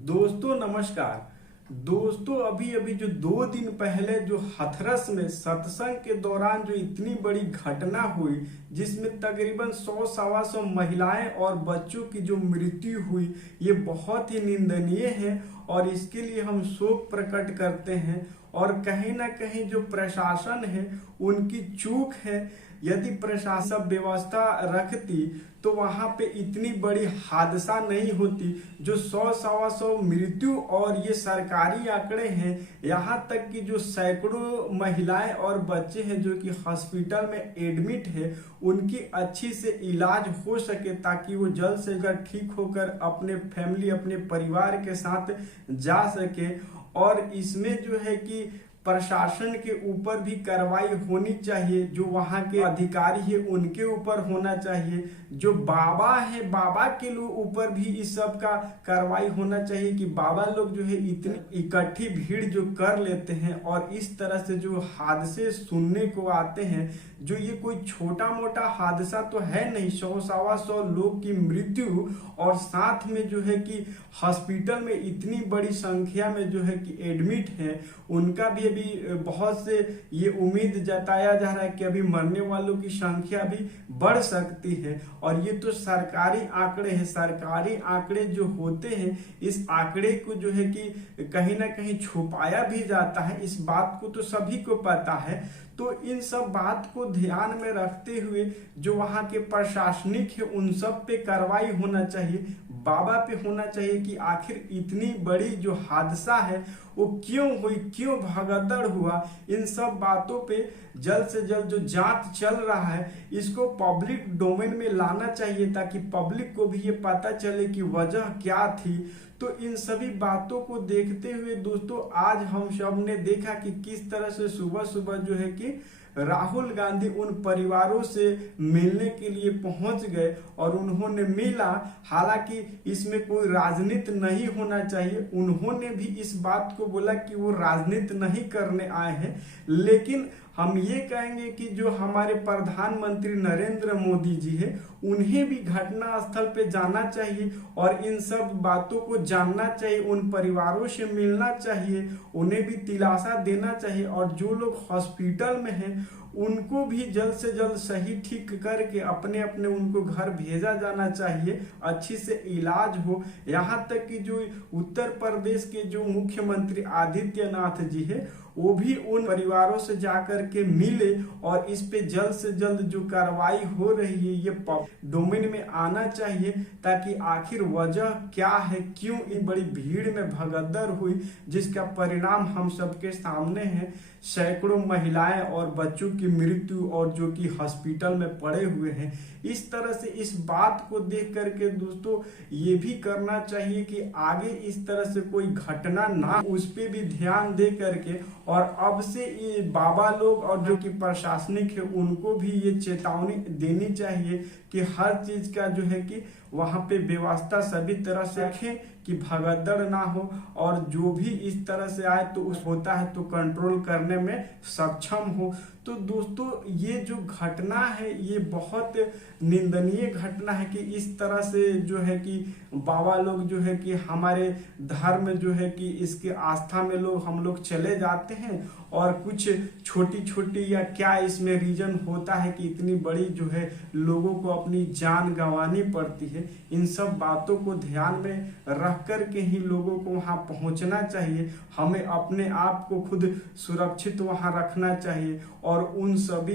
दोस्तों नमस्कार। दोस्तों अभी अभी जो 2 दिन पहले जो हाथरस में सत्संग के दौरान जो इतनी बड़ी घटना हुई, जिसमें तकरीबन 100-125 महिलाएं और बच्चों की जो मृत्यु हुई, ये बहुत ही निंदनीय है और इसके लिए हम शोक प्रकट करते हैं। और कहीं ना कहीं जो प्रशासन है उनकी चूक है। यदि प्रशासन व्यवस्था रखती तो वहां पे इतनी बड़ी हादसा नहीं होती। जो 100-125 मृत्यु और ये सरकारी आंकड़े हैं, यहाँ तक कि जो सैकड़ों महिलाएं और बच्चे हैं जो कि हॉस्पिटल में एडमिट है, उनकी अच्छी से इलाज हो सके ताकि वो जल्द से जल्द ठीक होकर अपने फैमिली अपने परिवार के साथ जा सके। और इसमें जो है कि प्रशासन के ऊपर भी कार्रवाई होनी चाहिए। जो वहाँ के अधिकारी है उनके ऊपर होना चाहिए। जो बाबा है बाबा के लोग ऊपर भी इस सब का कार्रवाई होना चाहिए कि बाबा लोग जो है इतनी इकट्ठी भीड़ जो कर लेते हैं और इस तरह से जो हादसे सुनने को आते हैं, जो ये कोई छोटा मोटा हादसा तो है नहीं। 100-125 लोग की मृत्यु और साथ में जो है कि हॉस्पिटल में इतनी बड़ी संख्या में जो है कि एडमिट है, उनका भी अभी बहुत से ये उम्मीद जताया जा रहा है कि अभी मरने वालों की संख्या भी बढ़ सकती है। और ये तो सरकारी आंकड़े हैं। सरकारी आंकड़े जो होते हैं, इस आंकड़े को जो है कि कहीं ना कहीं छुपाया भी जाता है। इस बात को तो सभी को पता है। तो इन सब बात को ध्यान में रखते हुए जो वहाँ के प्रशासनिक है उन सब पे कार्रवाई होना चाहिए। बाबा पे होना चाहिए कि आखिर इतनी बड़ी जो हादसा है वो क्यों हुई, क्यों भगदड़ हुआ। इन सब बातों पे जल्द से जल्द जो जांच चल रहा है इसको पब्लिक डोमेन में लाना चाहिए ताकि पब्लिक को भी ये पता चले कि वजह क्या थी। तो इन सभी बातों को देखते हुए दोस्तों आज हम सब ने देखा कि किस तरह से सुबह सुबह जो है कि राहुल गांधी उन परिवारों से मिलने के लिए पहुंच गए और उन्होंने मिला। हालांकि इसमें कोई राजनीति नहीं होना चाहिए। उन्होंने भी इस बात को बोला कि वो राजनीति नहीं करने आए हैं, लेकिन हम ये कहेंगे कि जो हमारे प्रधानमंत्री नरेंद्र मोदी जी है उन्हें भी घटना स्थल पे जाना चाहिए और इन सब बातों को जानना चाहिए। उन परिवारों से मिलना चाहिए, उन्हें भी दिलासा देना चाहिए। और जो लोग हॉस्पिटल में हैं उनको भी जल्द से जल्द सही ठीक करके अपने अपने उनको घर भेजा जाना चाहिए, अच्छी से इलाज हो। यहाँ तक कि जो उत्तर प्रदेश के जो मुख्यमंत्री आदित्यनाथ जी है वो भी उन परिवारों से जाकर के मिले और इस पे जल्द से जल्द जो कार्रवाई हो रही है ये डोमेन में आना चाहिए ताकि आखिर वजह क्या है, क्यों इतनी बड़ी भीड़ में भगदड़ हुई, जिसका परिणाम हम सबके सामने है। सैकड़ों महिलाएं और बच्चों की मृत्यु और जो कि हॉस्पिटल में पड़े हुए हैं। इस तरह से इस बात को देख करके दोस्तों ये भी करना चाहिए कि आगे इस तरह से कोई घटना ना, उस पे भी ध्यान दे करके और अब से ये बाबा लोग और जो कि प्रशासनिक है उनको भी ये चेतावनी देनी चाहिए कि हर चीज का जो है कि वहां पे व्यवस्था सभी तरह से रखें कि भगदड़ ना हो और जो भी इस तरह से आए तो उस होता है तो कंट्रोल करने में सक्षम हो। तो दोस्तों ये जो घटना है ये बहुत निंदनीय घटना है कि इस तरह से जो है कि बाबा लोग जो है कि हमारे धर्म जो है कि इसके आस्था में लोग हम लोग चले जाते हैं और कुछ छोटी छोटी या क्या इसमें रीजन होता है कि इतनी बड़ी जो है लोगों को अपनी जान गंवानी पड़ती है। इन सब बातों को ध्यान में रख कर के ही लोगों को वहां पहुंचना चाहिए। हमें अपने आप को खुद सुरक्षित वहां रखना चाहिए और उन सभी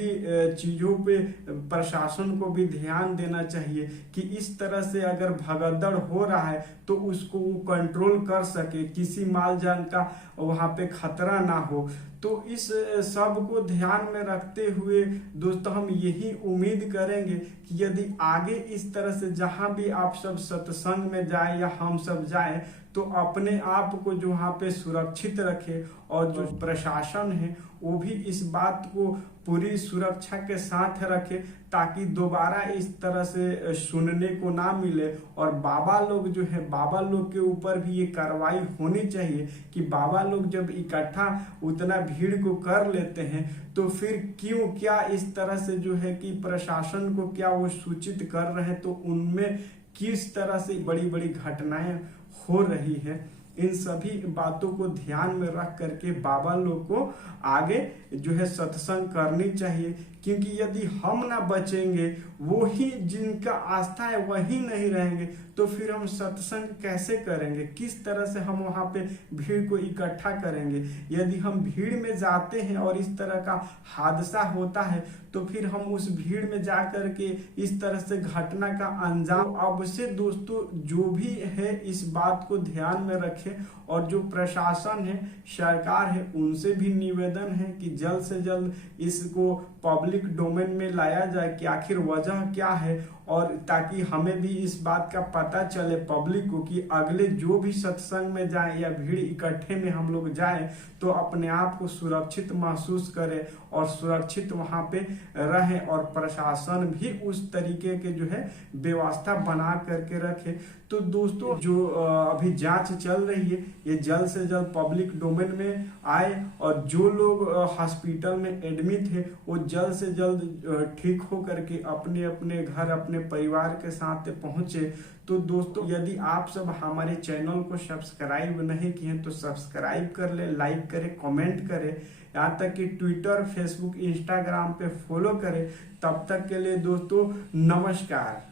चीजों पे प्रशासन को भी ध्यान देना चाहिए कि इस तरह से अगर भगदड़ हो रहा है तो उसको वो कंट्रोल कर सके, किसी माल जान का वहां पे खतरा ना हो। तो इस सब को ध्यान में रखते हुए दोस्तों हम यही उम्मीद करेंगे कि यदि आगे इस तरह से जहां भी आप सब सत्संग में जाए या हम सब जाएं तो अपने आप को जो वहाँ पे सुरक्षित रखे और जो प्रशासन है वो भी इस बात को पूरी सुरक्षा के साथ रखे ताकि दोबारा इस तरह से सुनने को ना मिले। और बाबा लोग जो है बाबा लोग के ऊपर भी ये कार्रवाई होनी चाहिए कि बाबा लोग जब इकट्ठा उतना भीड़ को कर लेते हैं तो फिर क्यों क्या इस तरह से जो है कि प्रशासन को क्या वो सूचित कर रहे हैं, तो उनमें किस तरह से बड़ी बड़ी घटनाएं हो रही है। इन सभी बातों को ध्यान में रख करके बाबा लोग को आगे जो है सत्संग करनी चाहिए, क्योंकि यदि हम ना बचेंगे, वो ही जिनका आस्था है वही नहीं रहेंगे, तो फिर हम सत्संग कैसे करेंगे, किस तरह से हम वहां पे भीड़ को इकट्ठा करेंगे। यदि हम भीड़ में जाते हैं और इस तरह का हादसा होता है, तो फिर हम उस भीड़ में जा करके इस तरह से घटना का अंजाम। अब से दोस्तों जो भी है इस बात को ध्यान में रखें, और जो प्रशासन है, सरकार है, उनसे भी निवेदन है कि जल्द से जल्द इसको पब्लिक डोमेन में लाया जाए कि आखिर वजह क्या है, और ताकि हमें भी इस बात का पता चले पब्लिक को कि अगले जो भी सत्संग में जाए या भीड़ इकट्ठे में हम लोग जाए तो अपने आप को सुरक्षित महसूस करें और सुरक्षित वहां पे रहें, और प्रशासन भी उस तरीके के जो है व्यवस्था बना करके रखे। तो दोस्तों जो अभी जांच चल रही है, ये जल्द से जल्द पब्लिक डोमेन में आए, और जो लोग हॉस्पिटल में एडमिट है वो जल्द से जल्द ठीक हो करके अपने अपने घर, अपने परिवार के साथ पहुंचे। तो दोस्तों यदि आप सब हमारे चैनल को सब्सक्राइब नहीं किए हैं तो सब्सक्राइब कर ले, लाइक करें, कमेंट करें, यहाँ तक कि ट्विटर, फेसबुक, इंस्टाग्राम पे फॉलो करें। तब तक के लिए दोस्तों नमस्कार।